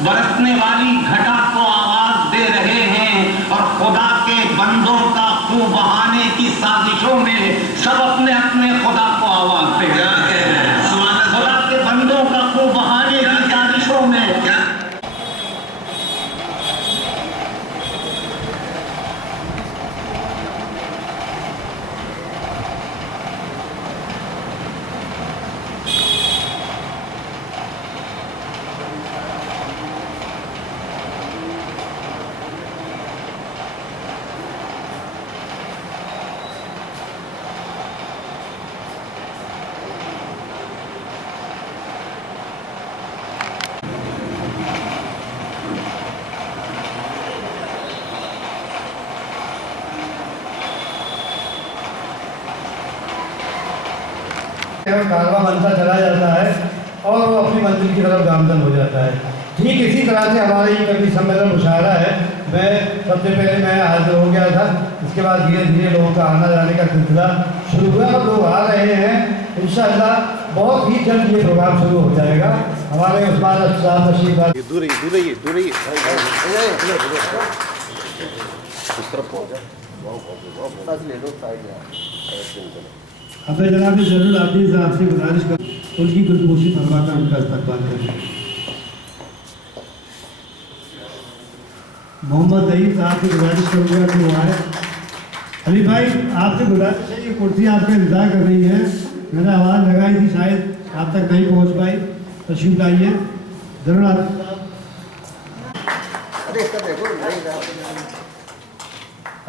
बरसने वाली घटा को आवाज दे रहे हैं और खुदा के बंदों का खून बहाने की साजिशों में सब अपने अपने खुदा को आवाज दे रहे हैं। खुदा के बंदों का खून बहाने की साजिशों में क्या कारवां बनता चला जाता है और वो अपनी मंजिल की तरफ गामजन हो जाता है। ठीक इसी तरह से हमारा ये कभी सम्मेलन मुशायरा है। मैं सबसे पहले मैं हाजिर हो गया था, इसके बाद धीरे धीरे लोगों का आना जाने का सिलसिला शुरू हुआ और लोग आ रहे हैं। इंशाअल्लाह बहुत ही जल्द ये प्रोग्राम शुरू हो जाएगा। हमारे उस्मान साहब तशरीफ लाए। अब मैं जनाब ज़रूर आदि साहब से गुजारिश कर उनकी गुलपोशी फरमाकर उनका इस्तकबाल करें। मोहम्मद अईब साहब से गुजारिश करूँगा कि वो आए। अली भाई आपसे गुजारिश है, ये कुर्सी आपका इंतजार कर रही है। मैंने आवाज़ लगाई थी, शायद आप तक नहीं पहुँच पाई। तशरीफ लाइए ज़रूर।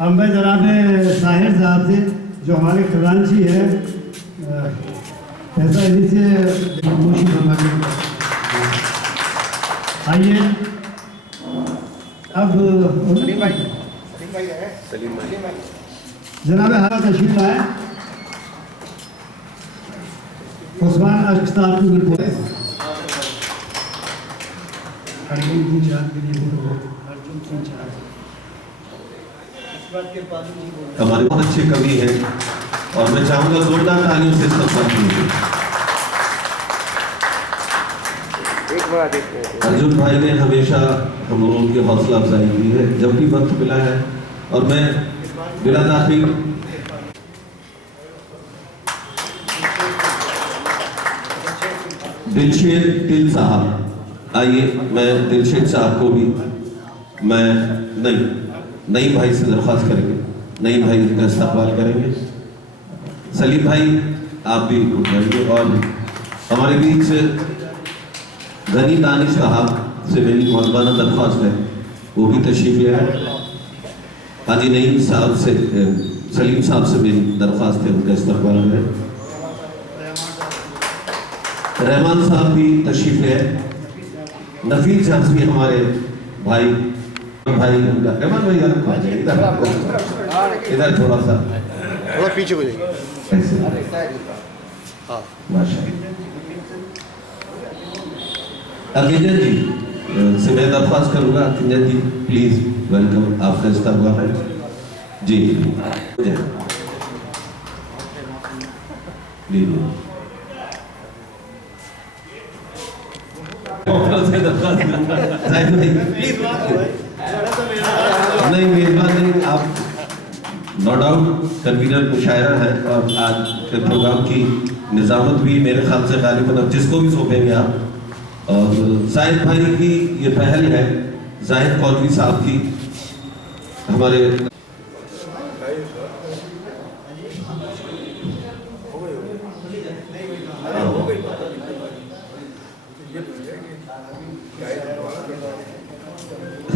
अब मैं जनाब साहिर साहब से जो हमारे खजानची है ऐसा इन्हीं से खामोशी फरमाने आइए। अब जनाब हरा तशरीफ लाए। उस्मान अश्क साहब की रिपोर्ट हमारे बहुत अच्छे कवि हैं और मैं चाहूंगा जोरदार तालियों से इस्तकबाल कीजिए। अर्जुन भाई ने हमेशा हम लोगों की हौसला अफजाई की है जब भी वक्त मिला है। और मैं बिला ताखीर दिलशेद तिल साहब, आइए मैं दिलशेद साहब को भी मैं नई भाई से दरख्वास्त करेंगे, नई भाई का इस्तकबाल करेंगे। सलीम भाई आप भी उठाएंगे और हमारे बीच गनी दानिश साहब से मेरी मौजूदा दरख्वास्त है, वो भी तशरीफ ले आए। हाजी नईम साहब से सलीम साहब से मेरी दरख्वास्त है, उनका इस्तकबाल करें। रहमान साहब भी तशरीफ ले आए। नफीस साहब भी हमारे भाई उनका रहमान भाई इधर थोड़ा सा पीछे हो जाइए। अकीजन जी से मैं दरख्वास्त करूँगा, अकीजन जी प्लीज वेलकम, आपका इस्तकबाल है जी। नहीं मेजबान नहीं, आप नो डाउट कन्वीनर मुशायरा है और आज के प्रोग्राम की निजामत भी मेरे ख्याल से गालिबन अब जिसको भी सौंपेंगे आप। और जाहिद भाई की ये पहल है, जाहिद कौलवी साहब की, हमारे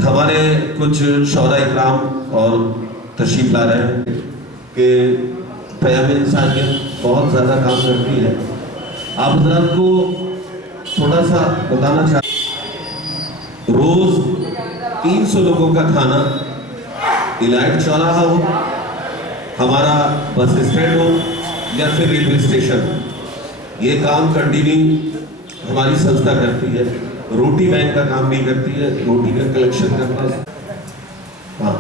हमारे कुछ शौहरा इकराम और तशरीफ ला रहे हैं कि क़याम इंसानियत बहुत ज़्यादा काम करती है। आप हज़रात को थोड़ा सा बताना चाहते, रोज़ 300 लोगों का खाना इलाइट चौराहा हो, हमारा बस स्टैंड हो या फिर रेलवे स्टेशन, ये काम कंटिन्यू हमारी संस्था करती है। रोटी बैंक का काम भी करती है, रोटी का कलेक्शन करना। हाँ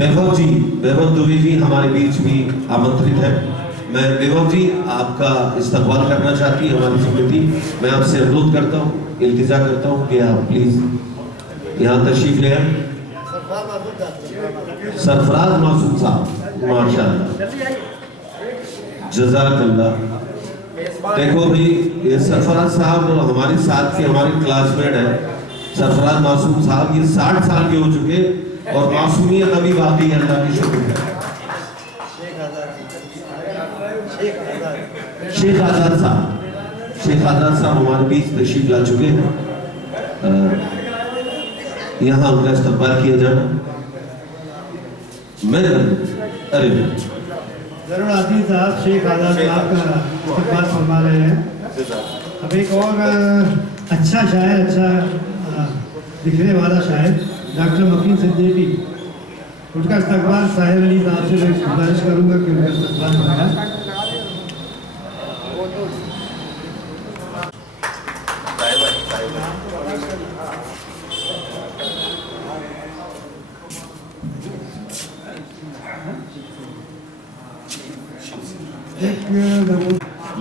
वैभव दुबे जी हमारे बीच भी आमंत्रित है। मैं वैभव जी आपका इस्तकबाल करना चाहती है हमारी समिति। मैं आपसे अनुरोध करता हूँ, इल्तिजा करता हूँ कि आप प्लीज यहाँ तशरीफ ले आए। सरफराज मासूम साहब, माशाअल्लाह, जज़ाकल्लाह। देखो भाई, ये सरफराज साहब हमारे साथ के हमारे क्लासमेट हैं। सरफराज मासूम साहब ये 60 साल के हो चुके और मासूमियत अभी बाकी है, अल्लाह की शुक्र है। शेख आजाद साहब हमारे बीच तशरीफ ला चुके हैं। यहाँ उनका इस्तकबाल किया जाना। अरे जरूर आदिल साहब शेख आजाद साहब का इस्तकबाल फरमा रहे हैं। अब एक और अच्छा शायर, अच्छा लिखने वाला शायर डॉक्टर मकीन सिद्दीकी, उनका इस्तकबाल साहिर अली साहब से मैं गुजारिश करूँगा कि उनका इस्तकबाल फरमाएं।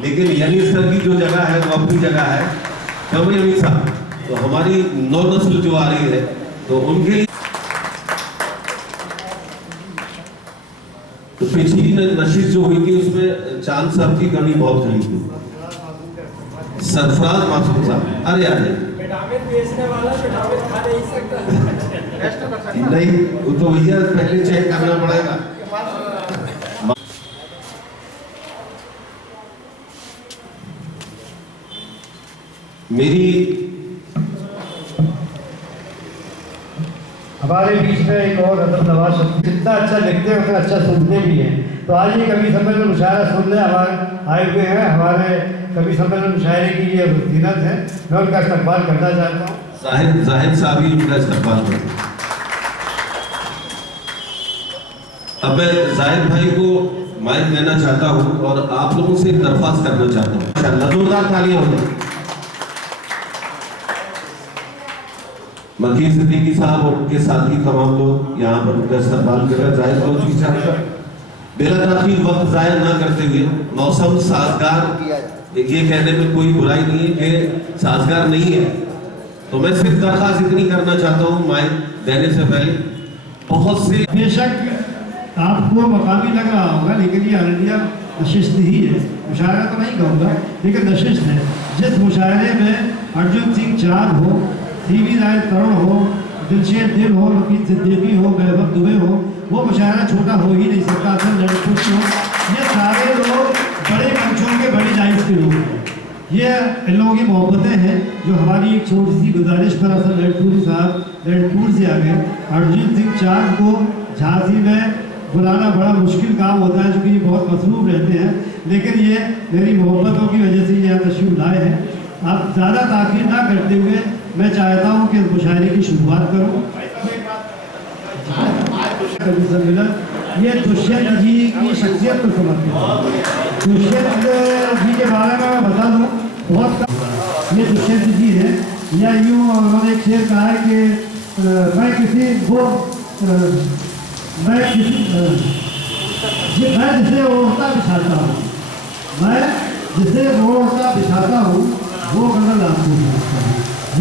लेकिन यानी सर की जो जगह है वो अपनी जगह है। कभी अमीर साहब तो हमारी नौ नस्ल जो आ रही है तो उनके लिए तो पिछली नशिश जो हुई थी उसमें चांद साहब की कमी बहुत खड़ी थी। सरफराज मासूम साहब, अरे अरे नहीं, वो तो भैया पहले चेक करना पड़ेगा। मेरी हमारे बीच में एक और अदब नवाज शख्स जितना अच्छा लिखते हैं उतना अच्छा सुनते भी हैं। तो आज ये कवि सम्मेलन मुशायरा सुनने हमारे आए हुए हैं। हमारे कवि सम्मेलन मुशायरे की ये जीनत है, मैं उनका इस्तकबाल करना चाहता हूँ। जाहिद साहब ही उनका इस्तकबाल करें। अब मैं जाहिद भाई को माइक देना चाहता हूँ और आप लोगों से एक दरख्वास्त करना चाहता हूँ। जोरदार तालियां हो। मकीन सिद्दीकी साहब और उनके साथी तमाम लोग यहाँ पर उनका इस्तकबाल कर रहे हैं। जाहिद को भी चाहता बिला ताखीर वक्त ज़ाया ना करते हुए, मौसम साजगार, ये कहने में कोई बुराई नहीं है कि साजगार नहीं है, तो मैं सिर्फ दरख्वास्त इतनी करना चाहता हूँ माइक देने से पहले। बहुत से बेशक आपको मकामी लग रहा होगा, लेकिन ये अरनिया नशिस्त ही है, मुशायरा तो नहीं कहूँगा लेकिन नशिस्त है। जिस मुशायरे में अर्जुन सिंह चांद हो, सीवी राय तरुण हो, दिलशेर दिल हो, मकीन सिद्दीकी हो, वैभव दुबे हो, वो मुशायरा छोटा हो ही नहीं सकता। असल लड़कुश हो, ये सारे लोग बड़े मंचों के बड़ी जायज़ के लोग हैं। ये इन लोगों की मोहब्बतें हैं जो हमारी एक छोटी सी गुजारिश पर असल लड़कुश साहब लड़कुश से आ गए। अर्जुन सिंह चांद को झांसी में बुलाना बड़ा मुश्किल काम होता है क्योंकि ये बहुत मसरूफ रहते हैं, लेकिन ये मेरी मोहब्बतों की वजह से यहाँ तशरीफ लाए हैं। आप ज़्यादा ताख़ीर ना करते हुए मैं चाहता हूँ कि मुशायरे की शुरुआत करूँ। ये दुष्यंत जी की शख्सियत को समझते हैं। दुष्यंत जी के बारे में मैं बता दूँ, बहुत ये दुष्यंत जी हैं, या यूँ उन्होंने एक शेर कहा है कि मैं जिसे ओढ़ता बिछाता हूँ, मैं जिसे ओढ़ता बिछाता हूँ वो गजल आपको।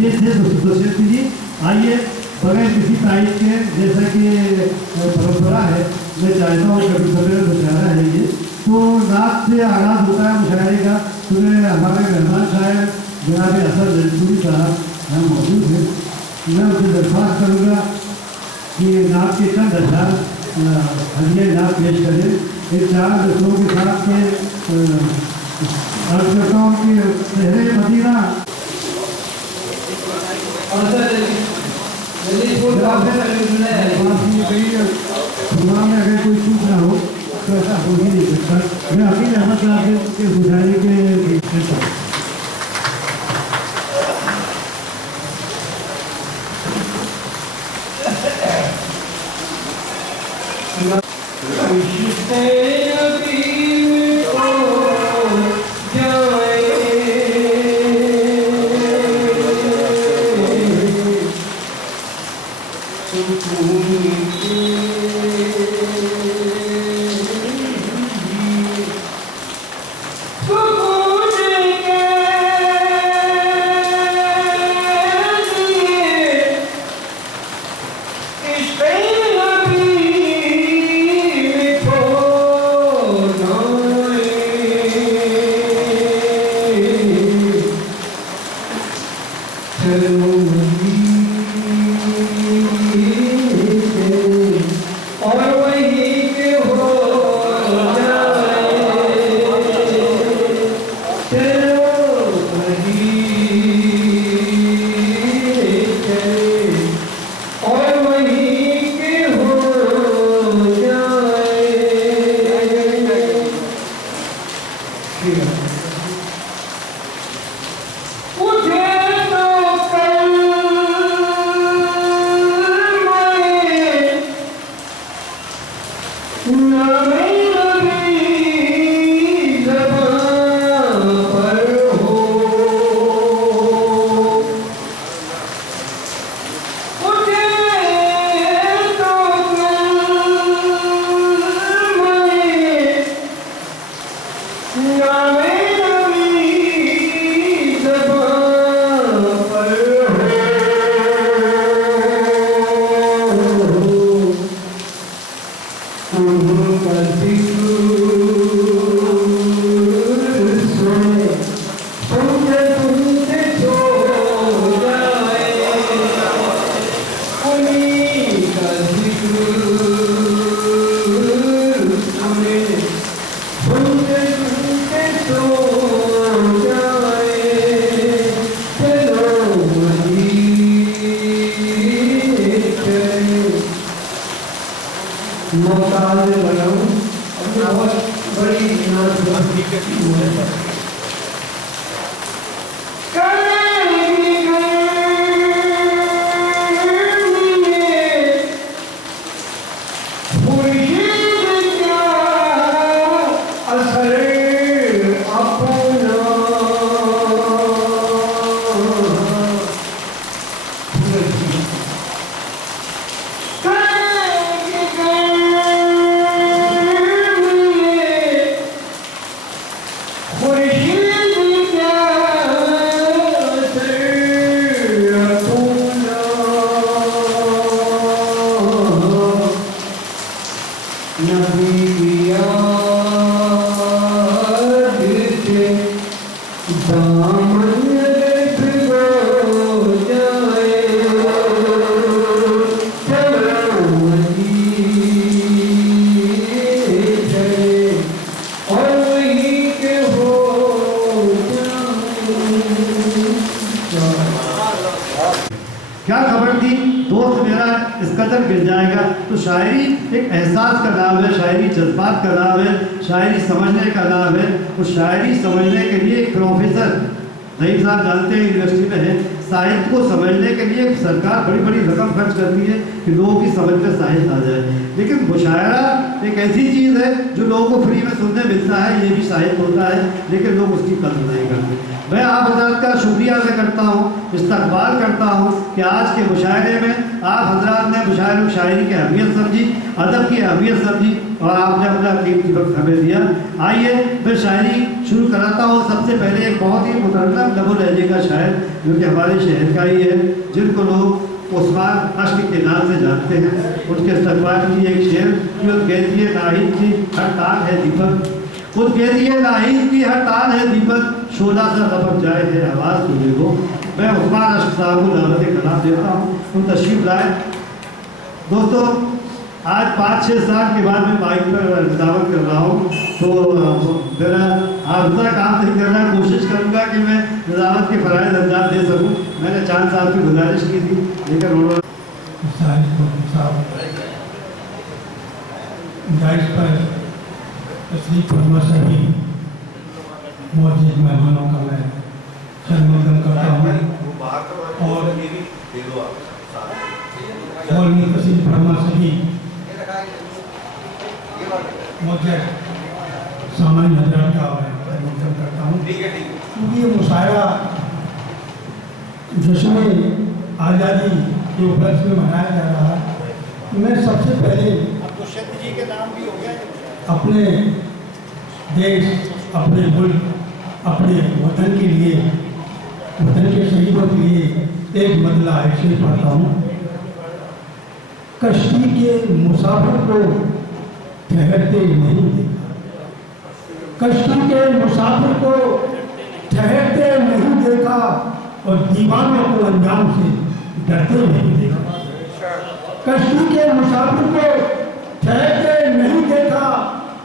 ये थे दुष्यंत जी। आइए बगैर किसी तारीफ के, जैसा कि परंपरा है, मैं चाहता हूँ कभी सवेरे मुशायरा है ये, तो रात से आगाज़ होता है मुशायरे का। सुबह हमारे मेहमान शायर जनाब असद लड़कुरी साहब यहाँ मौजूद हैं। मैं उनसे दरख्वास्त करूँगा कि नात के चंद अशार हदिया नात पेश करें। एक 4 दोस्तों के साथ के अर्ज करता हूँ कि शहरे मदीना में अगर कोई चूक ना हो तो ऐसा हो ही नहीं सकता। मैं अकील अहमद साहब के गुजारे के क्या खबर थी दोस्त मेरा इस कदर गिर जाएगा। तो शायरी एक एहसास का नाम है, शायरी जज्बात का नाम है, शायरी समझने का नाम है। तो शायरी समझने के लिए एक प्रोफेसर रहीम साहब जानते हैं यूनिवर्सिटी में है, साहित्य को समझने के लिए सरकार बड़ी बड़ी रकम खर्च करती है कि लोगों की समझ में साहित्य आ जाए। लेकिन मुशायरा एक ऐसी चीज़ है जो लोगों को फ्री में सुनने मिलता है, ये भी साहित्य होता है, लेकिन लोग उसकी कदर नहीं करते। मैं आप हजरात का शुक्रिया अदा करता हूँ, इस्तकबाल करता हूँ कि आज के मुशायरे में आप हजरात ने मुशायरे और शायरी की अहमियत समझी, अदब की अहमियत समझी और आपने अपना कीमती वक्त हमें दिया। आइए मैं शायरी शुरू कराता हूँ। सबसे पहले एक बहुत ही मुतरन्नम लबो लहजे का शायर जो कि हमारे शहर का ही है, जिनको लोग उस्मान अश्क के नाम से जानते हैं, उनके इस्तकबाल की एक शेर कि उस कहती है नाहिद की हर तान है दीपक, खुद कहती है नाहिद की हर तान है दीपक, शोला सा लपक जाए है आवाज़ सुने को। मैं उस्मान अश्क साहब को दावत कलाम देता हूँ, तुम तशरीफ लाए। दोस्तों आज 5-6 साल के बाद मैं माइक पर दावत कर रहा हूँ, तो मेरा हाफजा काम नहीं कर रहा, कोशिश करूँगा कि मैं दावत के फ़राइज़ अंजाम दे सकूँ। मैंने चांद साहब की गुजारिश की थी, लेकिन उन्होंने तशरीफ फरमा सभी मौजूद मेहमानों का मैं शर्मंदन करता हूँ और तशरीफ फरमा सभी मौजूद सामान्य हजरात का मैं शर्मंदन करता हूँ। क्योंकि ये मुशायरा जश्न आज़ादी के उपलक्ष्य में मनाया जा रहा है। मैं सबसे पहले जी के नाम भी हो गया अपने देश, अपने मुल्क, अपने वतन के लिए, वतन के शहीदों के लिए एक मतला ऐसे पढ़ता हूँ। कश्ती के मुसाफिर को ठहरते नहीं देखा, कश्ती के मुसाफिर को ठहरते नहीं देखा और दीवानों को अंजाम से डरते नहीं देखा। कश्ती के मुसाफिर को ठहरते नहीं देखा,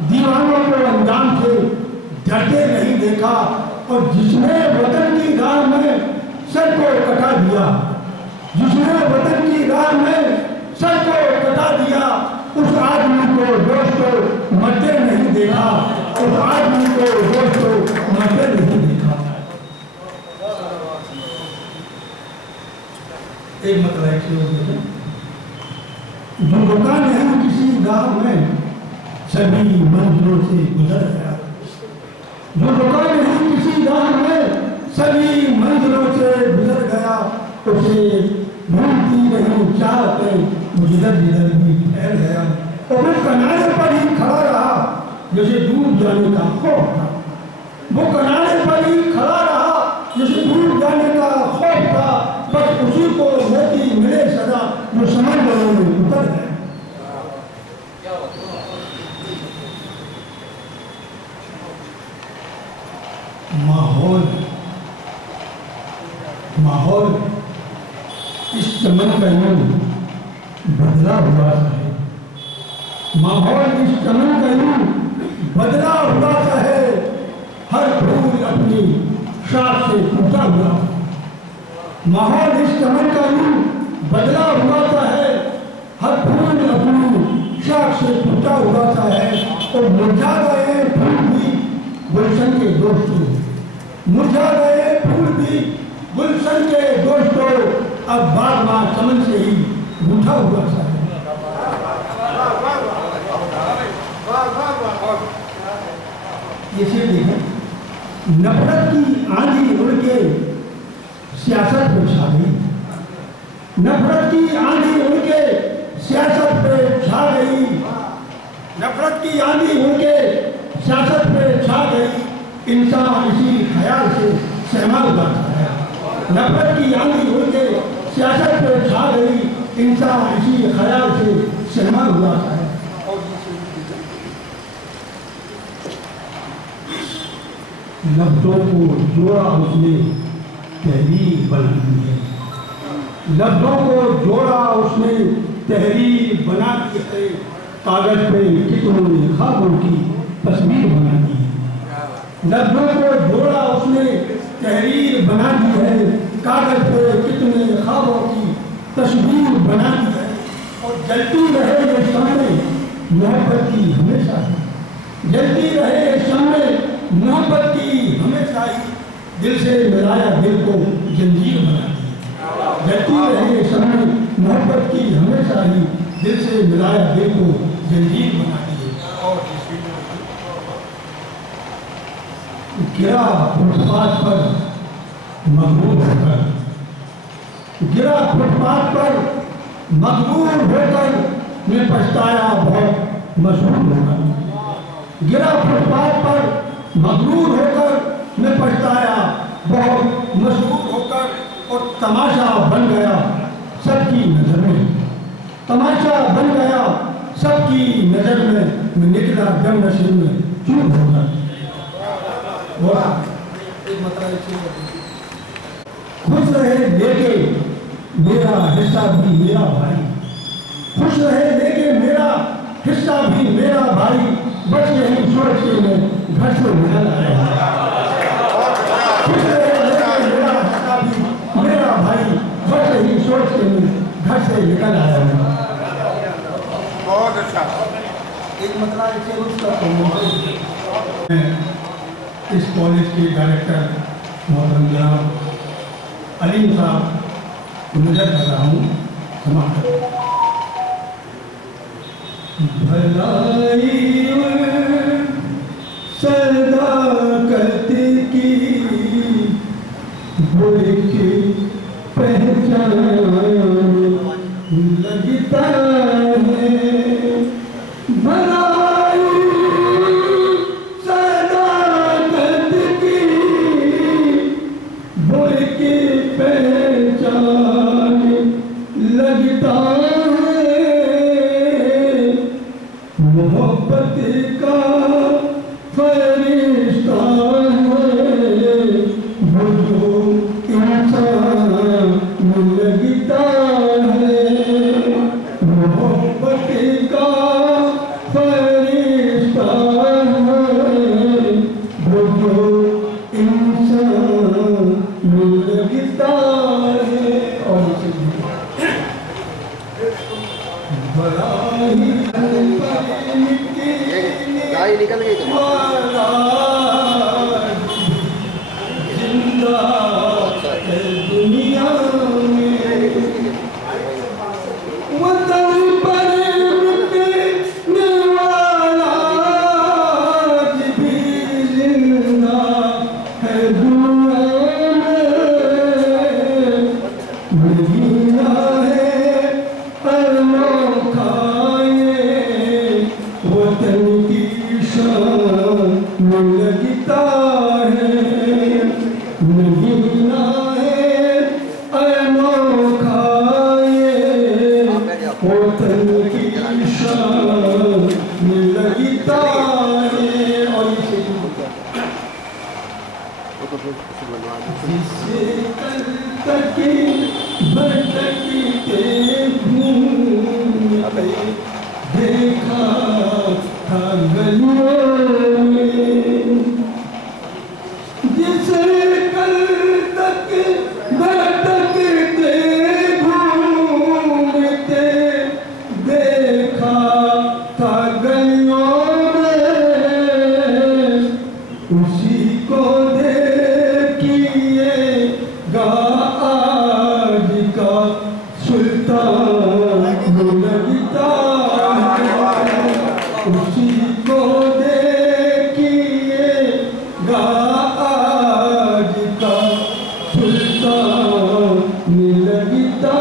दीवानों को अंजाम से डरते नहीं देखा और जिसने वतन की राह में सर को कटा दिया, जिसने वतन की राह में सर को कटा दिया, उस आदमी को दोस्तों मरते नहीं देखा, उस आदमी को दोस्तों मरते नहीं देखा। एक मतलब ऐसे जो रुका नहीं किसी राह में, सभी मंजिलों से गुजर गया। जो रुका नहीं किसी राह में सभी मंजिलों से गुजर गया। उसे ढूंढती रही चाहते जिधर जिधर भी फैल गया। और वो किनारे पर ही खड़ा रहा जैसे डूब जाने का खौफ था। वो किनारे पर ही खड़ा रहा जैसे डूब जाने का खौफ था। बस उसी को मोती मिले सदा जो समंदरों में उतर गए। माहौल इस चमन का यूं बदला हुआ है। माहौल इस चमन का यूं बदला हुआ है। हर फूल अपनी शाख से टूटा हुआ है। माहौल इस चमन का यूं बदला हुआ है। हर फूल अपनी शाख से टूटा हुआ है। और मुरझा गए फूल भी गुलशन के दोस्तों, मुरझा गए फूल भी गुलशन के दोस्तों। अब बागबान चमन से ही रूठा हुआ सा है। इसे देखें, नफरत की आंधी उड़ के सियासत पे छा गई। नफरत की आंधी उड़ के सियासत पे छा गई। नफरत की आंधी उड़ के सियासत पे छा गई। इंसान इसी ख्याल से सहमा हुआ है। नफरत की आंधी उड़ के सियासत पे छा गई। इंसान इसी ख्याल से सहमा हुआ है। लफ्जों को जोड़ा उसने तहरीर बना दी है। लफ्जों को जोड़ा उसने तहरीर बना दी है। कागज पे कितने ख्वाबों की तस्वीर बना दी है। लफ्जों को जोड़ा उसने तहरीर बना दी है। कागज पे कितने ख्वाबों की तस्वीर बना दी है। और जलती रहे ये शम्मे मोहब्बत की हमेशा ही। जलती रहे ये शम्मे मोहब्बत की हमेशा ही। दिल से मिलाया दिल को जंजीर बना दी। जलती रहे ये शम्मे मोहब्बत की हमेशा ही। दिल से मिलाया दिल को जंजीर बना दी। और गिरा फुटपाथ पर मजबूर होकर, गिरा फुटपाथ पर मजबूर होकर मैं पछताया बहुत मशहूर होकर। गिरा फुटपाथ पर मजबूर होकर मैं पछताया बहुत मशहूर होकर। और तमाशा बन गया सबकी नजर में। तमाशा बन गया सबकी नजर में। मैं निकला गम नशीन में चूर होकर। खुश रहे लेके मेरा हिस्सा भी मेरा भाई। खुश रहे लेके मेरा हिस्सा भी मेरा भाई। बच यही सोच के मैं घर से निकल आया। खुश रहे लेके मेरा हिस्सा भी मेरा भाई। बच यही सोच के मैं घर से निकल आया हूँ। बहुत अच्छा। एक मतलब इसे उसका इस कॉलेज के डायरेक्टर मोहम्मद जनाब अलीम साहब को नजर कर रहा हूँ। भलाई सदाकत की बुरी की पहचान लगता है। भलाई सदाकत की बुरी की पहचान लगता है। मोहब्बत का फरिश्ता है वो जो इंसान लगता है। मोहब्बत का फरिश्ता है वो जो इंसान लगता है। और बड़ा ही गाड़ी निकल गई तो जिंदा दुनिया में वतन पर मिटने वाला वतन की शान में लगता है, महीना है अनोखा ये, वतन की शान में लगता है। और जिसे कल तक भटकते घूमते देखा था गलियों में, जिसे कल तक भटकते घूमते देखा था गलियों में, उसी को देखिएगा आज का सुल्तान लगता है, उसी को देखिएगा आज का सुल्तान लगता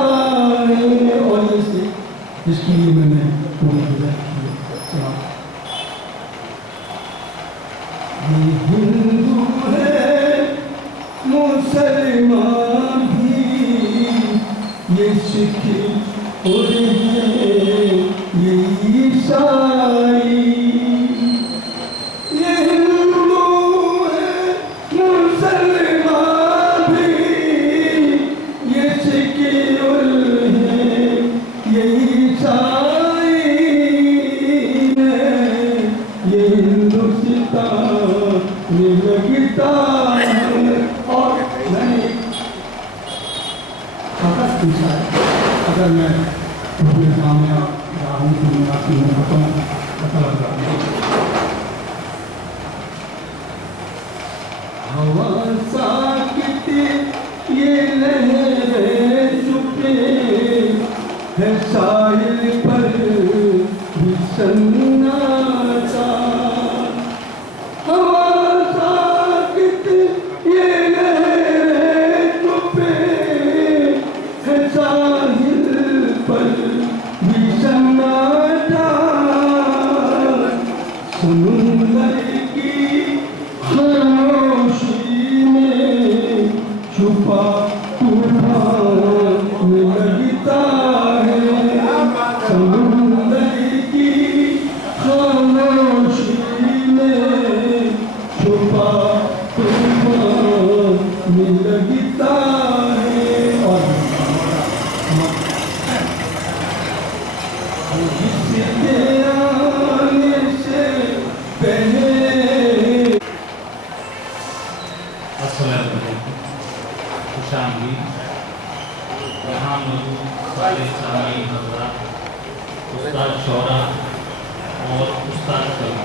है। और इसके लिए मैंने पूरी गुजारिश की है। ये हिंदू है मुसलमान भी, ये सिख और ये ईसाई, ये हिंदू है मुसलमान भी, ये सिख और ये ईसाई है, ये हिंदुस्तान में लगता है। और मैंने फकत पूछा है, अगर मैं अपने सामने रहा हूँ तो मैं आपकी बताऊँ, पता लग रहा है। हवा साकित ये लहरें चुपे है, साहिल पर भी सन्नाटा। हवा साकित ये लहरें चुपे है, साहिल पर भी सन्नाटा। समुंदर की खामोशी में छुपा तूफान में लगता है, समुंदर की खामोशी में छुपा तूफान में लगता है। और जिसके आने से पहले खुशामदी यहाँ मौजूद सारे सामीन हज़रात, उस्ताद शौरा और उस्ताद कवि,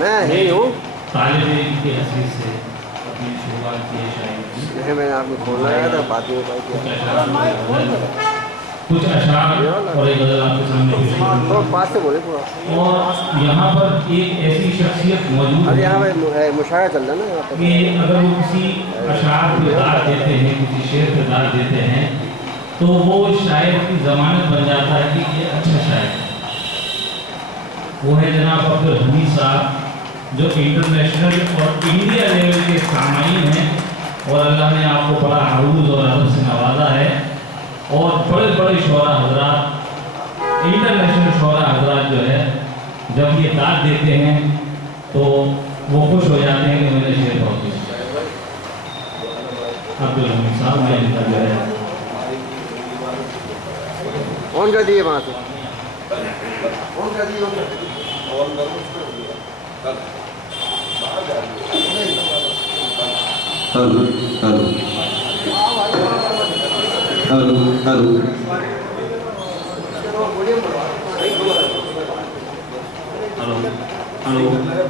मैं यही हूँ। तालिब इल्म की हैसियत से अपनी शुरुआत की है शायरी की। जैसे मैंने आपको खोलना है तो बात में कुछ अशार और एक गज़ल आपके सामने पेश करूंगा। तो पास से बोले पूरा। और यहाँ पर एक ऐसी शख्सियत मौजूद अरे यहाँ है पे मुशायरा चल रहा है ना यहाँ पे। कि अगर वो किसी अशार पे दाद देते हैं, किसी शेर पे दाद देते हैं, तो वो शायर की ज़मानत बन जाता है कि ये अच्छा शायर है। वो है जनाब अब्दुल हमीद साहब, जो इंटरनेशनल और इंडिया लेवल के सामाईन हैं, और अल्लाह ने आपको बड़ा अरूज और अदब से नवाजा है। और बड़े बड़े शोरा हजरात, इंटरनेशनल शोरा हजरात जो है, जब ये दाद देते हैं तो वो खुश हो जाते हैं कि मैंने शेर बहुत कुछ किया। अब्दुल हमीद साहब मैं इनका जो है ऑन कर दिए वहाँ से, ऑन कर दिए। Hello hello hello hello hello hello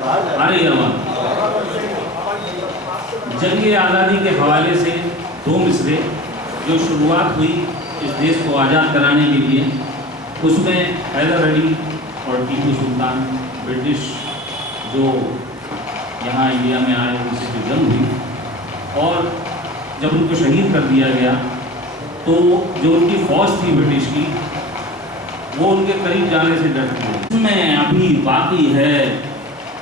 आ रही है आवाज़। जंग आज़ादी के हवाले से दो मिसरे जो शुरुआत हुई इस देश को आज़ाद कराने के लिए, उसमें हैदर अली और टीपू सुल्तान ब्रिटिश जो यहाँ इंडिया में आए उनसे जो जंग हुई, और जब उनको शहीद कर दिया गया तो जो उनकी फ़ौज थी ब्रिटिश की, वो उनके करीब जाने से डरती थी। में अभी बाकी है,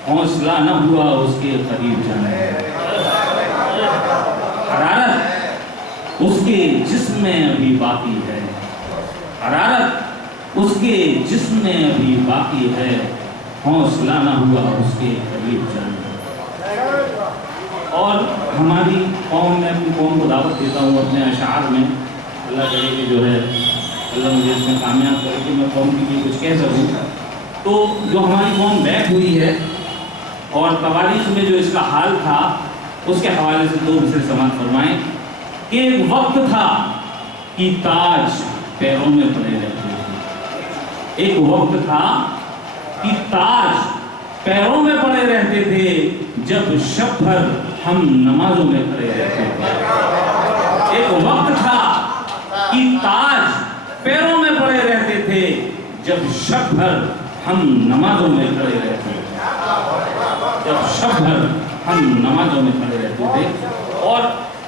हौसला न हुआ उसके करीब जाने। हरारत उसके जिस्म में अभी बाकी है, हरारत उसके जिस्म में अभी बाकी है, हौसला न हुआ उसके करीब जाने। और हमारी कौम में, अपनी कौम को दावत देता हूँ अपने अशार में। अल्लाह करे कि जो है अल्लाह मुझे इसमें कामयाब करे कि मैं कौम के लिए कुछ कह सकूँ। तो जो हमारी कौम बैक हुई है और कवालीद में जो इसका हाल था, उसके हवाले से 2 मिसरे समाप्त फरमाएं कि एक वक्त था कि ताज पैरों में पड़े रहते थे। एक वक्त था कि ताज पैरों में पड़े रहते थे, जब शब भर हम नमाजों में खड़े रहते थे। एक वक्त था कि ताज पैरों में पड़े रहते थे, जब शब भर हम नमाजों में खड़े रहते थे। जब शब भर हम नमाजों में खड़े रहते थे। और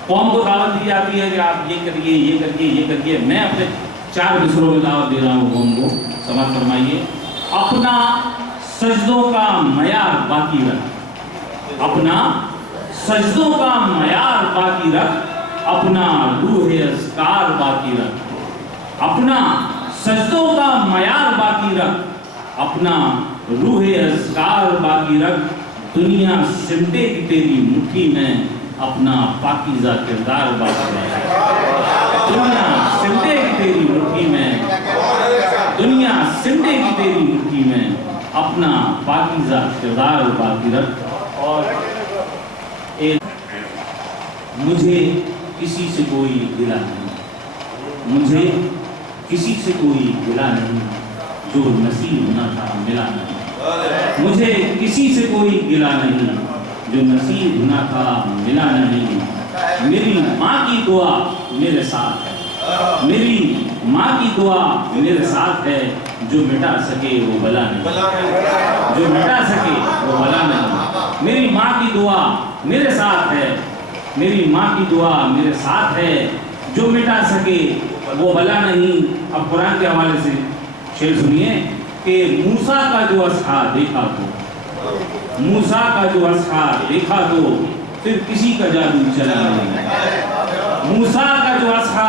कौम को दावत दी जाती है कि आप ये करिए, ये करिए, ये करिए। मैं अपने 4 मिसरों में दावत दे रहा हूँ कौम को। समाप्त फरमाइए। अपना सजदों का मयार बाकी रख, अपना सजदों का मयार बाकी रख, अपना रूहे अस्कार बाकी रख, अपना सजदों का मयार बाकी रख, अपना रूहे अस्कार बाकी रख। दुनिया सिमटेगी तेरी मुट्ठी में, अपना पाकीज़ा किरदार बाकी रख। दुनिया सिमटेगी तेरी मुट्ठी में, दुनिया सिमटेगी तेरी मुट्ठी में, अपना पाकीज़ा किरदार बाकी रख। और एक मुझे किसी से कोई गिला नहीं, मुझे किसी से कोई गिला नहीं, जो नसीब न था मिला नहीं। मुझे किसी से कोई गिला नहीं, जो नसीब न था मिला नहीं। मेरी माँ की दुआ मेरे साथ है, मेरी माँ की दुआ मेरे साथ है, जो मिटा सके वो बला नहीं, जो मिटा सके वो बला नहीं। मेरी माँ की दुआ मेरे साथ है, मेरी माँ की दुआ मेरे साथ है, जो मिटा सके वो बला नहीं। अब कुरान के हवाले से शेर सुनिए कि मूसा का जो असहा देखा तो, मूसा का जो असहा देखा तो, फिर किसी का जादू चला नहीं। मूसा का जो असहा